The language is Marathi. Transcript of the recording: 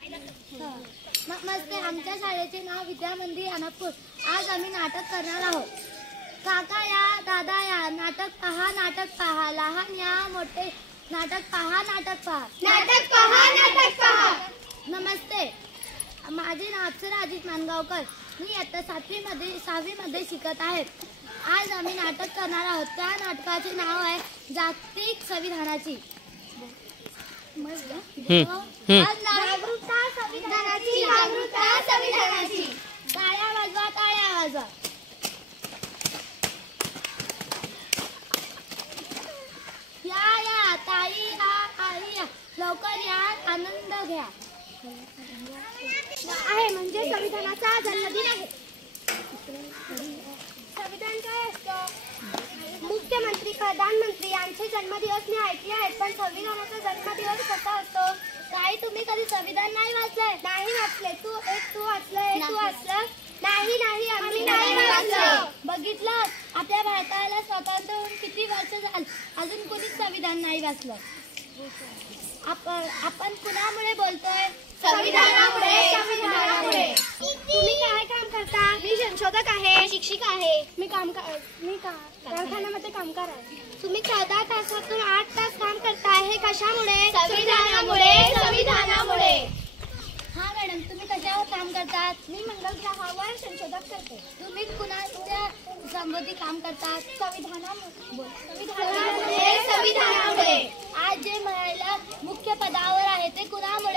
नमस्ते, आमच्या शाळेचे नाव विद्या मंदिर अनपपूर। आज आम्ही नाटक करणार आहोत। काका या, दादा या, नाटक पहा, नाटक पहा, लहान या मोठे, नाटक पहा, नाटक पहा, नाटक पहा, नाटक पहा। नमस्ते, माझे नाव अप्सरा अजित मानगावकर। मी इयत्ता 6वी मध्ये शिकत आहे। आज आम्ही नाटक करणार आहोत। त्या नाटकाचे नाव आहे जागतिक संविधानाची जागरूकता संविधानाची, जागरूकता संविधानाची। टाळ्या वाजवा, टाळ्या वाजवा। या ताई या, लवकर या, आनंद घ्या। आहे म्हणजे संविधानाचा जन्मदिन आहे। संविधान काय असतं? मुख्यमंत्री, प्रधानमंत्री यांचे जन्मदिवस मी ऐकले आहेत, पण संविधानाचा जन्मदिवस कसा असतो? ताई, तुम्ही कधी संविधान नाही वाचलंय? नाही वाचले। तू वाचलं? तू वाचलं? नाही, आम्ही नाही वाचलं। बघितलं, आपल्या भारताला स्वातंत्र्य होऊन किती वर्ष झाली, अजून कोणीच संविधान नाही वाचलं। आपण कुणामुळे बोलतोय? संविधानामुळे। तुम्ही काय काम करता? मी संशोधक आहे, शिक्षिका आहे। मी कारखान्यामध्ये कामगार आहे। तुम्ही 14 तासातून 8 तास काम करता, हे कशामुळे? संविधानामुळे। हा मॅडम, तुम्ही कशावर काम करतात? मी मंगल ग्रहावर संशोधक करते। तुम्ही कुणाच्या संबंधी काम करतात? संविधानामुळे। आज जे महिला मुख्य पदावर आहे ते कुणामुळे?